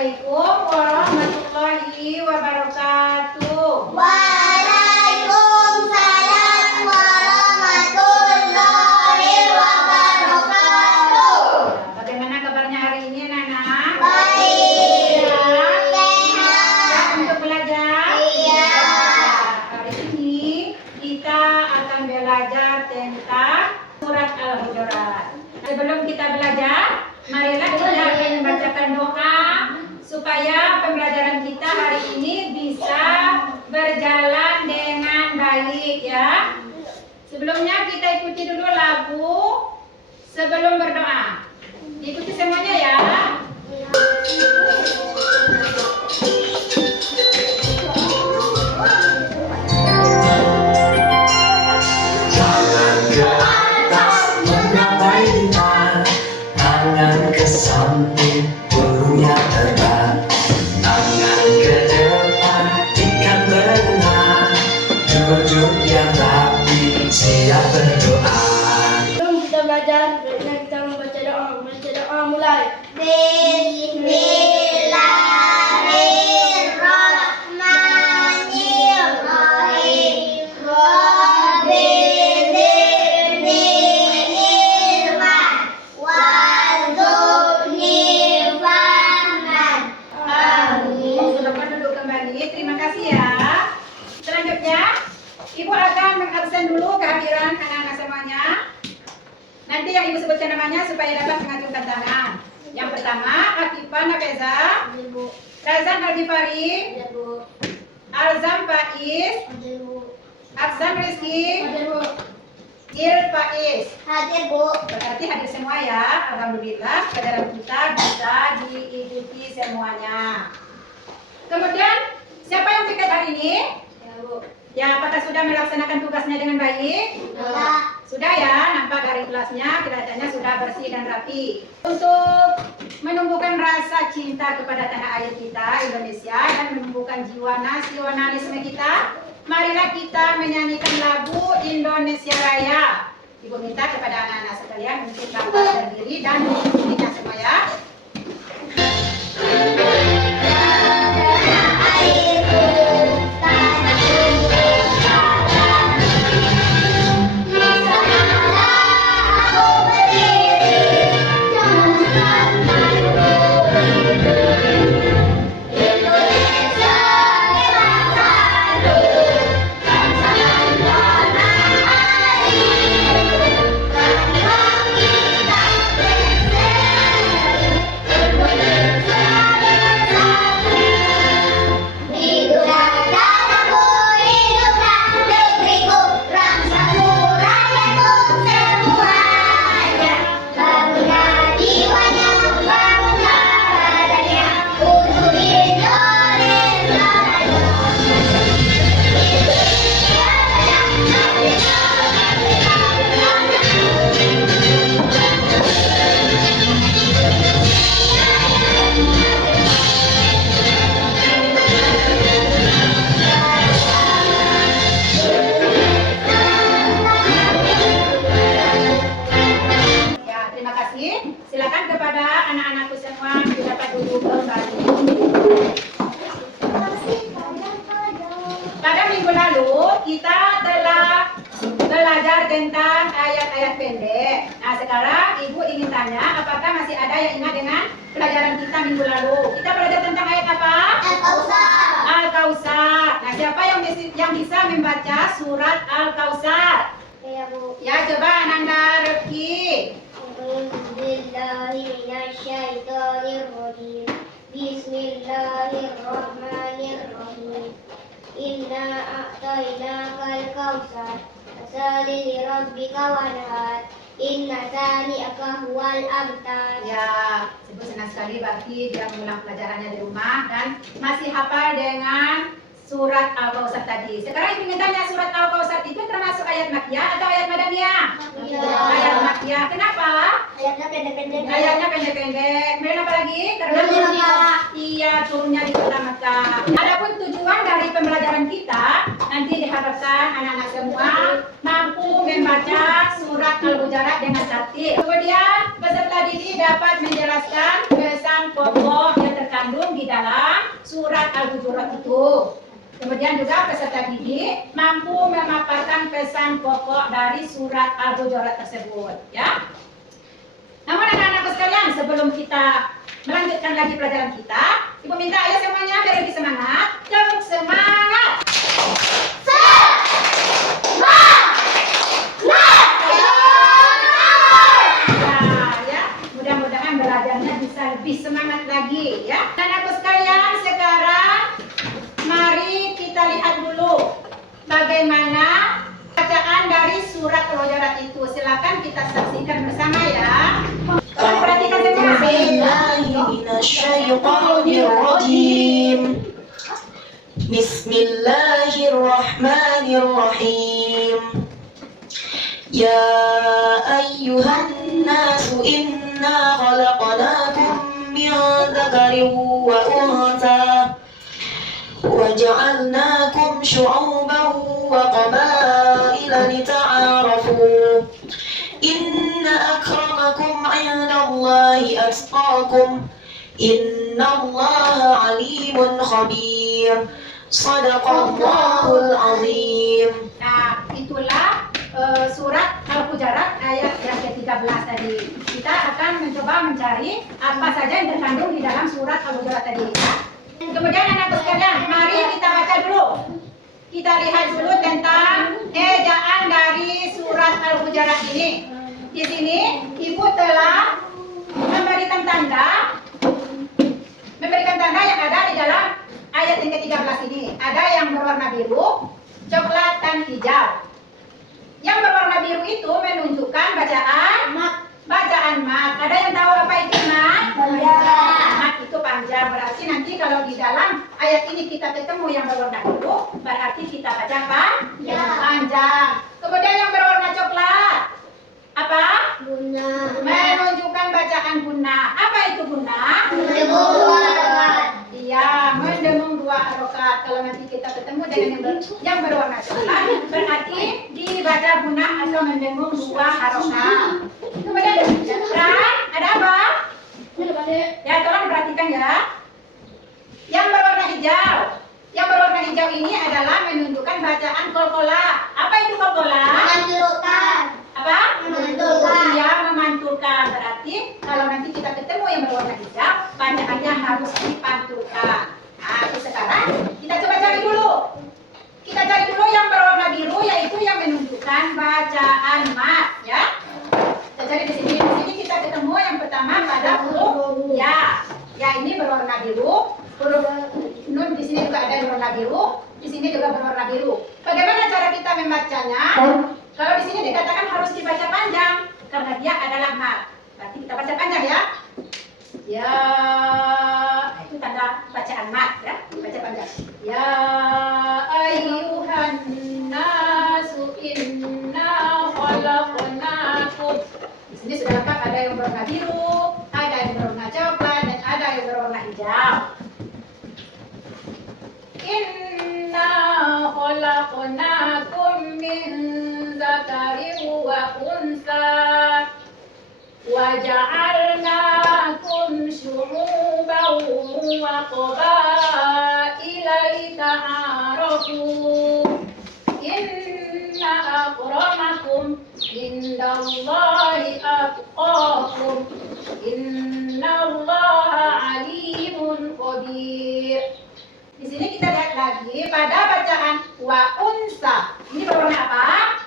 Assalamualaikum warahmatullahi wabarakatuh. Waalaikumsalam warahmatullahi wabarakatuh. Bagaimana kabarnya hari ini, anak-anak? Baik. Siap untuk belajar? Iya. Hari ini kita akan belajar tentang surat Al-Hujurat. Sebelum kita belajar, marilah kita akan membacakan doa supaya pembelajaran kita hari ini bisa berjalan dengan baik, ya. Sebelumnya kita ikuti dulu lagu sebelum berdoa. Ikuti semuanya, ya. Tangan ke atas mengabaikan, tangan ke samping burungnya terbang, tangan ke depan ikan berenang, duduk yang rapi siap berdoa. Sebelum kita belajar, baiknya kita membaca doa. Membaca doa mulai. Bismillahirrahmanirrahim. Rabbi zidni ilman warzuqni fahman. Amin. Silakan duduk kembali. Terima kasih, ya. Selanjutnya, Ibu akan mengabsen dulu kehadiran anak-anak semuanya. Nanti yang Ibu sebutkan namanya supaya dapat mengacungkan tangan. Yang pertama, Akifah Nafeza, Razan Al-Ghifari, Alzam Faiz, Aksan Rizki, Il Faiz. Hadir, Bu. Berarti hadir semua, ya. Alhamdulillah, pelajaran kita bisa diikuti semuanya. Kemudian, siapa yang piket hari ini? Ya, apakah sudah melaksanakan tugasnya dengan baik? Sudah, ya, nampak dari kelasnya kelihatannya sudah bersih dan rapi. Untuk menumbuhkan rasa cinta kepada tanah air kita, Indonesia, dan menumbuhkan jiwa nasionalisme kita, marilah kita menyanyikan lagu Indonesia Raya. Ibu minta kepada anak-anak sekalian untuk dapat berdiri dan mengikutinya semua, ya. Silakan kepada anak-anakku semua dapat duduk kembali. Pada minggu lalu kita telah belajar tentang ayat-ayat pendek. Nah, sekarang Ibu ingin tanya, apakah masih ada yang ingat dengan pelajaran kita minggu lalu? Kita belajar tentang ayat apa? Al-Kautsar. Al-Kautsar. Nah, siapa yang bisa membaca surat Al-Kautsar? Ya, Bu. Ya, coba Ananda Rifki. Bismillahirrahmanirrahim. Bismillahirrahmanirrahim. Inna a'tainakal kautsar. Fasali li rabbika wanhar. Inna sani'aka huwal abtar. Ya, Ibu senang sekali berarti dia mengulang pelajarannya di rumah dan masih hafal dengan surat Al-Kautsar tadi. Sekarang Ibu ingin tanya, surat Al-Kautsar itu termasuk ayat Makkiyah atau ayat Madaniyah? Makkiyah. Ayat Makkiyah. Kenapa? Ayatnya pendek-pendek. Ayatnya pendek-pendek. Kemudian apa lagi? Karena Turunnya di Makkah. Iya, turunnya di kota Makkah. Adapun tujuan dari pembelajaran kita, nanti diharapkan anak-anak semua mampu membaca surat Al-Hujurat dengan tertib. Kemudian peserta didik dapat menjelaskan pesan pokok yang terkandung di surat Al-Hujurat itu. Kemudian juga peserta didik mampu memaparkan pesan pokok dari surat Al-Hujurat tersebut, ya. Namun anak-anakku sekalian, sebelum kita melanjutkan lagi pelajaran kita, Ibu minta ayo semuanya biar lebih semangat. Tepuk semangat. Ya, mudah-mudahan belajarnya bisa lebih semangat lagi, ya. Anak-anakku sekalian, sekarang mari kita lihat dulu bagaimana bacaan dari surat Al-Hujurat itu. Silakan kita saksikan bersama ya. Perhatikan semua. Bismillahirrahmanirrahim. Bismillahirrahmanirrahim. Ya ayyuhan nasu inna khalaqnakum min dzakarin wa untha وجعلناكم شعوبا وقبائل لتعارفوا إن أكرمكم عند الله أتقاكم إن الله عليم خبير صدق الله العظيم. Nah, itulah surat Al-Hujurat ayat yang ke-13 tadi. Kita akan mencoba mencari apa saja yang terkandung di dalam surat Al-Hujurat tadi. Kemudian anak-anak sekalian, mari kita baca dulu. Kita lihat dulu tentang ejaan dari surat Al-Hujurat ini. Di sini Ibu telah memberikan tanda yang ada di dalam ayat yang ke-13 ini. Ada yang berwarna biru, coklat, dan hijau. Yang berwarna biru itu menunjukkan bacaan mat. Ada yang tahu apa itu mat? Mat itu panjang. Berarti nanti kalau di dalam ayat ini kita ketemu yang berwarna biru, berarti kita baca panjang. Kemudian yang berwarna coklat, apa? Guna. Menunjukkan bacaan guna. Apa itu guna? Iya, mendengung 2 harokat. Kalau nanti kita ketemu dengan yang berwarna coklat, berarti dibaca guna atau mendengung 2 harokat. Kemudian ada apa? Ya, tolong diperhatikan ya. Yang berwarna hijau. Yang berwarna hijau ini adalah menunjukkan bacaan kolkola. Apa itu kolkola? Memantulkan. Apa? Memantulkan. Iya, memantulkan. Berarti kalau nanti kita ketemu yang berwarna hijau, bacaannya harus dipantulkan. Nah, sekarang kita coba cari dulu. Kita cari dulu yang berwarna biru, yaitu yang menunjukkan bacaan mat, ya. Kita cari di sini. Di sini kita ketemu yang pertama pada huruf ya. Ya, ini berwarna biru. Huruf nun di sini juga ada yang berwarna biru. Di sini juga berwarna biru. Bagaimana cara kita membacanya? Kalau di sini dikatakan harus dibaca panjang karena dia adalah mat. Berarti kita baca panjang ya. Ya, itu tanda bacaan mat ya. Baca panjang. Ya ayyuhan nasu inna khalaqnakum. Di sini sudah lengkap, ada yang berwarna biru, ada yang berwarna coklat, dan ada yang berwarna hijau. Inna khalaqnakum min dzakarin wa unsa wa ja'alnakum syu'uban wa qabaila lita'arafu inna akramakum indallahi atqakum innallaha alimun khabir. Di sini kita lihat lagi pada bacaan wa unsa. Ini berwarna apa?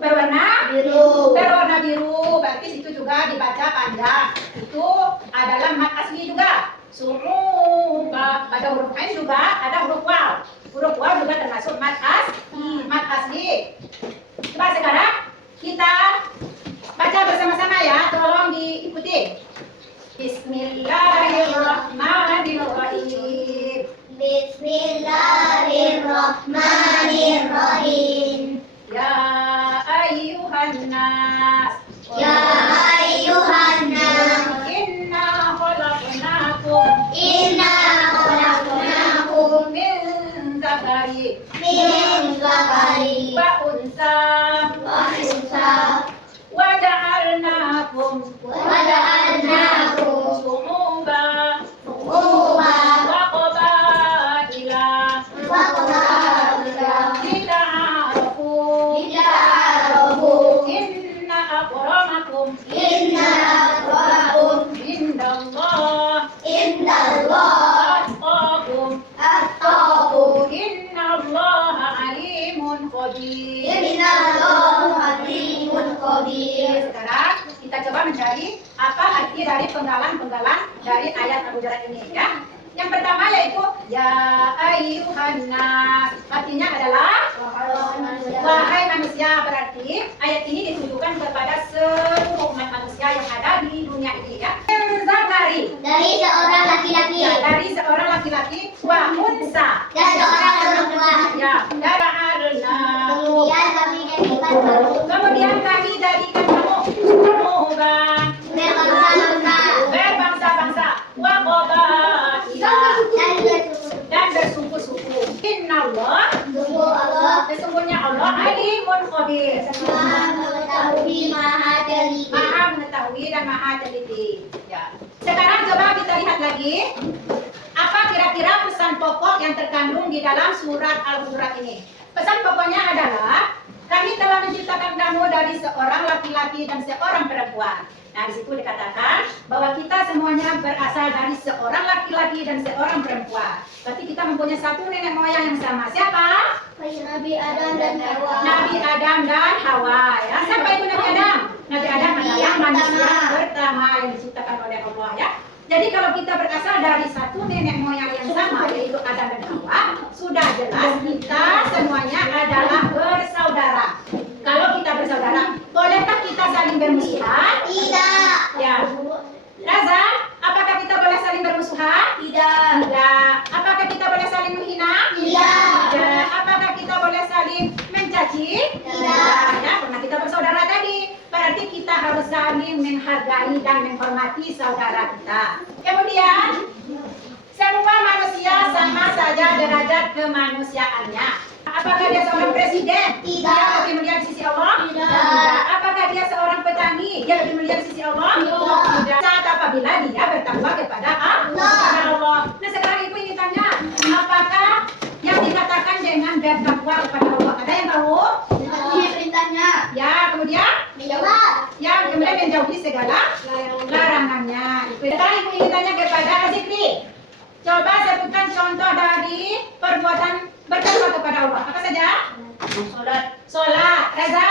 Berwarna Biru. Berwarna biru. Berarti situ juga dibaca panjang. Itu adalah mat asli juga. Suruba. Pada huruf ain juga ada huruf waw. Huruf waw juga termasuk mat asli. Coba sekarang kita baca bersama-sama ya. Tolong diikuti. Bismillahirrahmanirrahim. Bismillahirrahmanirrahim. Ya ayyuhan nas. Ya ayyuhan nas. Inna khalaqnakum Inna khalaqnakum min dzakarin min dzakarin wa unsa wa unsa wa ja'alnakum wa dari penggalan-penggalan dari ayat Al-Hujurat ini ya. Yang pertama yaitu ya ayyuhan nas. Artinya adalah wahai manusia, berarti ayat ini ditujukan kepada seluruh umat manusia yang ada di dunia ini ya. Zakari, Dari seorang laki-laki ya, dari seorang laki-laki, wa unsa, dan seorang perempuan. ya, dari adna. Kemudian kami jadikan kamu Kemudian kami jadikan kamu berbangsa-bangsa berbangsa-bangsa, wa qabaila, dan bersuku-suku. Innallah, Sungguh Allah sesungguhnya Allah alimun khabir, Maha mengetahui, Maha teliti. maha mengetahui dan maha teliti. Ya. Sekarang coba kita lihat lagi, apa kira-kira pesan pokok yang terkandung di dalam surat Al-Hujurat ini. Pesan pokoknya adalah, kami telah menciptakan kamu dari seorang laki-laki dan seorang perempuan. Nah, di situ dikatakan bahwa kita semuanya berasal dari seorang laki-laki dan seorang perempuan. Berarti kita mempunyai satu nenek moyang yang sama. Siapa? Nabi Adam dan Hawa. Nabi Adam dan Hawa. Ya, siapa itu Nabi Adam? Nabi Adam adalah manusia pertama yang diciptakan oleh Allah ya. Jadi kalau kita berasal dari satu nenek moyang yang sama, yaitu Adam dan Hawa, sudah jelas kita semuanya adalah bersaudara. Kalau kita bersaudara, bolehkah kita saling bermusuhan? Tidak. Ya. Raza, apakah kita boleh saling bermusuhan? Tidak. Tidak. Apakah kita boleh saling menghina? Tidak. Tidak. Apakah kita boleh saling mencaci? Tidak. Ya, karena kita bersaudara tadi. Berarti kita harus saling menghargai dan menghormati saudara kita. Kemudian, semua manusia sama saja derajat kemanusiaannya. Apakah dia seorang presiden? Tidak. Dia lebih mulia di sisi Allah? Tidak. Apakah dia seorang petani? Dia lebih mulia di sisi Allah? Tidak. Saat apabila dia bertakwa kepada Allah. Allah. Nah, sekarang ibu ingin tanya, apakah yang dikatakan dengan bertakwa kepada Allah? Ada yang tahu? Ini perintahnya. Ya, kemudian Menjawab. yang kemudian menjauhi segala larangannya. Sekarang ibu ingin tanya kepada Azikri. Coba sebutkan contoh dari perbuatan bertakwa kepada Allah. Apa saja? Sholat. Reza?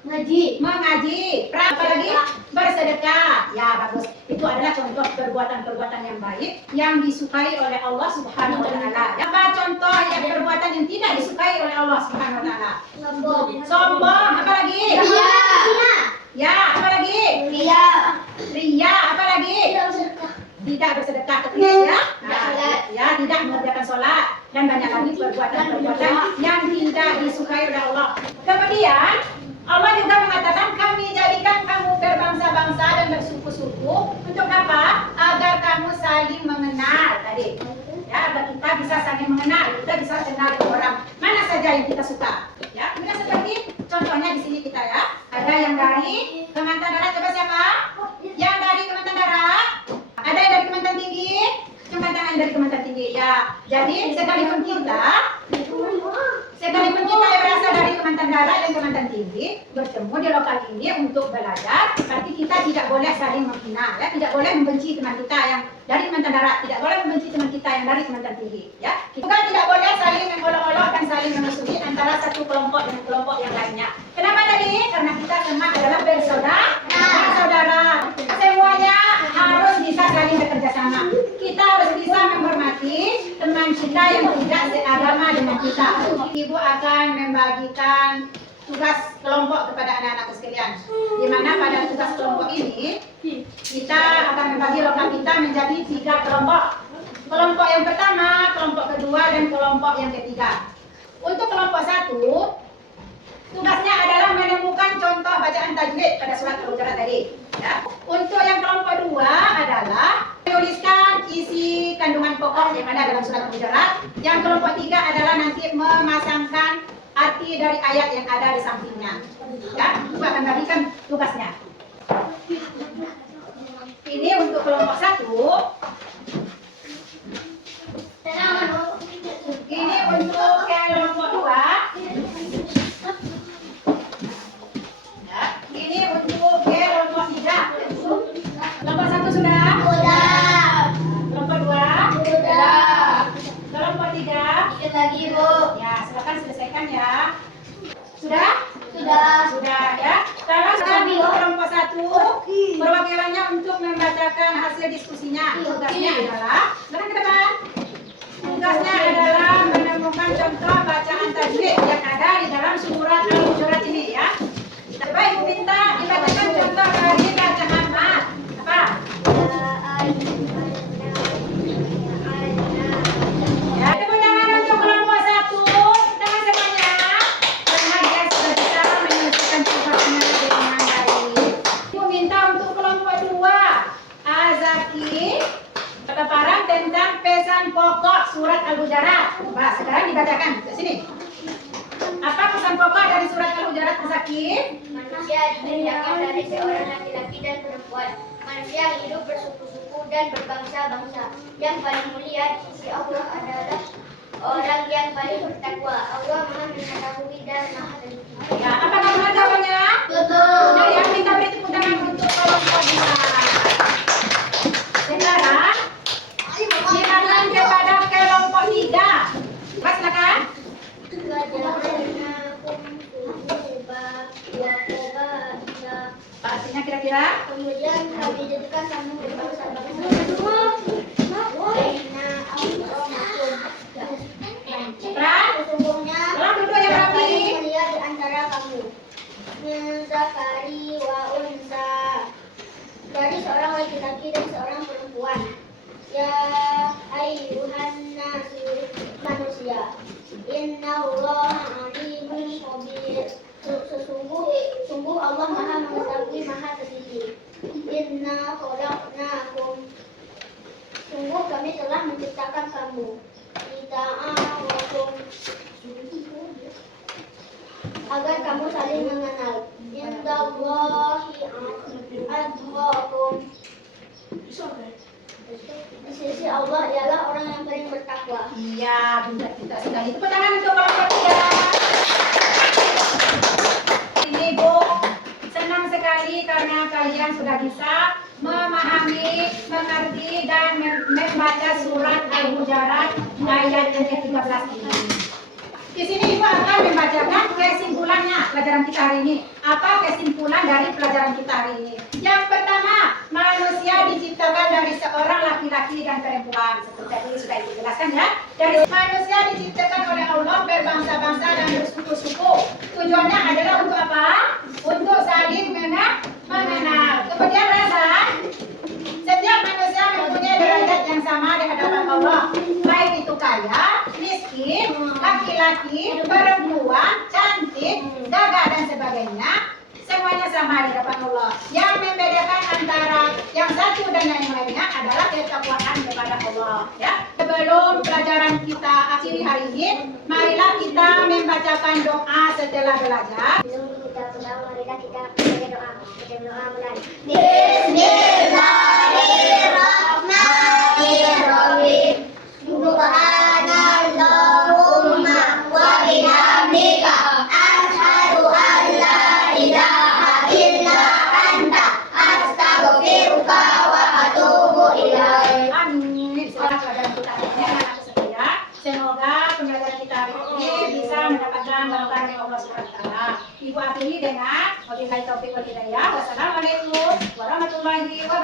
Ngaji. Mengaji. Apa lagi? Bersedekah. Ya, bagus. Itu adalah contoh perbuatan-perbuatan yang baik yang disukai oleh Allah Subhanahu wa taala. Apa contoh yang perbuatan yang tidak disukai oleh Allah Subhanahu wa taala? Sombong. Apa lagi? Ria. Ya, apa lagi? Ria. Ria. Apa lagi? Tidak bersedekah ketika ya. Ya, tidak mengerjakan sholat dan banyak lagi perbuatan-perbuatan yang tidak disukai oleh Allah. Kemudian Allah juga mengatakan kami jadikan kamu berbangsa-bangsa dan bersuku-suku untuk apa? Agar kamu saling mengenal tadi. Ya, agar kita bisa saling mengenal, kita bisa kenal orang mana saja yang kita suka. Ya, kemudian seperti contohnya di sini kita ya. Ada yang dari Kementerian Darat, coba siapa? Yang dari Kementerian Darat? Ada yang dari Kementerian Tinggi? Angkat tangan dari Kementerian Tinggi. Ya, jadi sekalipun kita yang berasal dari Kementerian Darat dan Kementerian Tinggi bertemu di lokal ini untuk belajar, berarti kita tidak boleh saling menghina, ya, tidak boleh membenci teman kita yang dari Kementerian Darat, tidak boleh membenci teman kita yang dari Kementerian Tinggi. Ya, kita tidak boleh saling mengolok-olok dan saling memusuhi antara satu kelompok dengan kelompok yang lainnya. Kenapa tadi? Karena kita semua adalah bersaudara. Semuanya harus bisa saling bekerja sama. Kita harus bisa menghormati teman kita yang tidak seagama dengan kita. Ibu akan membagikan tugas kelompok kepada anak-anak sekalian. Di mana pada tugas kelompok ini kita akan membagi lokal kita menjadi 3 kelompok. Kelompok yang pertama, kelompok kedua, dan kelompok yang ketiga. Untuk kelompok 1, tugasnya adalah menemukan contoh bacaan tajwid pada surat Al-Hujurat tadi. Ya. Untuk yang kelompok 2 adalah menuliskan isi kandungan pokok yang ada dalam surat Al-Hujurat. Yang kelompok 3 adalah nanti memasangkan arti dari ayat yang ada di sampingnya. Ya, Ibu akan bagikan tugasnya. Ini untuk kelompok 1. Ini untuk kelompok 2. Ya, ini untuk kelompok 3. Kelompok 1 sudah? Kelompok 2? Kelompok 3? Dikit lagi, Bu. Ya, silakan selesaikan ya. Sudah? Sudah. Sudah ya. Sekarang sudah di kelompok 1, perwakilannya untuk membaca membacakan hasil diskusinya. Tugasnya adalah, silakan ke depan. Tugasnya adalah menemukan contoh bacaan tajwid yang ada di dalam surat Al-Hujurat ini ya. Coba Ibu minta dibacakan contoh dari bacaan mat. Apa? Ya, tepuk tangan untuk kelompok 1. Tangan semuanya. Karena dia sudah bisa menyelesaikan tugasnya dengan baik. Ibu minta untuk kelompok 2. Azaki paparan tentang pesan pokok surat Al-Hujurat. Coba sekarang dibacakan ke sini. Apa pesan pokok dari surat Al-Hujurat, Azaki? Manusia diciptakan dari seorang laki-laki dan perempuan. Manusia hidup bersuku-suku dan berbangsa-bangsa. Yang paling mulia di sisi Allah adalah orang yang paling bertakwa. Allah Maha Mengetahui dan Maha Teliti. Ya, apakah benar jawabannya? Betul. Nah, yang minta beri tepuk tangan untuk kelompok 2. Sekarang silakan kepada kelompok 3. Coba silakan. Artinya kira-kira? Kemudian kami jadikan kamu berbangsa-bangsa. Sesungguhnya Tolong duduk yang rapi. paling mulia di antara kamu. Min zakari wa unsa. Dari seorang laki-laki dan seorang perempuan. Ya ayyuhan nasu manusia. Innallaha alimun khabir. Sungguh Allah Maha Mengetahui, Maha Teliti. Inna khalaqnakum. Sungguh kami telah menciptakan kamu. Lita'arafu. Agar kamu saling mengenal. Indallahi atqakum. Di sisi Allah ialah orang yang paling bertakwa. Iya, benar kita sekali. Tepuk tangan untuk kelompok 3. Ini Bu, senang sekali karena kalian sudah bisa memahami, mengerti dan membaca surat Al-Hujurat ayat yang ke-13 ini. Di sini Ibu akan membacakan kesimpulannya pelajaran kita hari ini. Apa kesimpulan dari pelajaran kita hari ini? Yang pertama, manusia diciptakan dari seorang laki-laki dan perempuan. Seperti tadi sudah Ibu jelaskan ya. Dari manusia diciptakan oleh Allah berbangsa-bangsa dan bersuku-suku. Tujuannya adalah untuk apa? Untuk saling mengenal. Kemudian rasa, setiap manusia mempunyai derajat yang sama di hadapan Allah. Baik itu kaya, miskin, laki-laki, perempuan, cantik, gagah dan sebagainya. Semuanya sama di hadapan Allah. Yang membedakan antara yang satu dan yang lainnya adalah ketakwaan kepada Allah. Ya. Sebelum pelajaran kita akhiri hari ini, marilah kita membacakan doa setelah belajar. Sebelum kita pulang, marilah kita baca doa. Baca doa mulai. Bismillahirrahmanirrahim. Subhanallahumma wa bihamdika asyhadu an la ilaha illa anta astaghfiruka wa atubu ilaik. Amin. Semoga pelajaran kita hari ini anak-anak sekalian, semoga pembelajaran kita hari ini bisa mendapatkan barokah dari Allah Subhanahu wa taala. Ibu akhiri dengan wabillahi taufiq wal hidayah. Wassalamualaikum warahmatullahi wabarakatuh.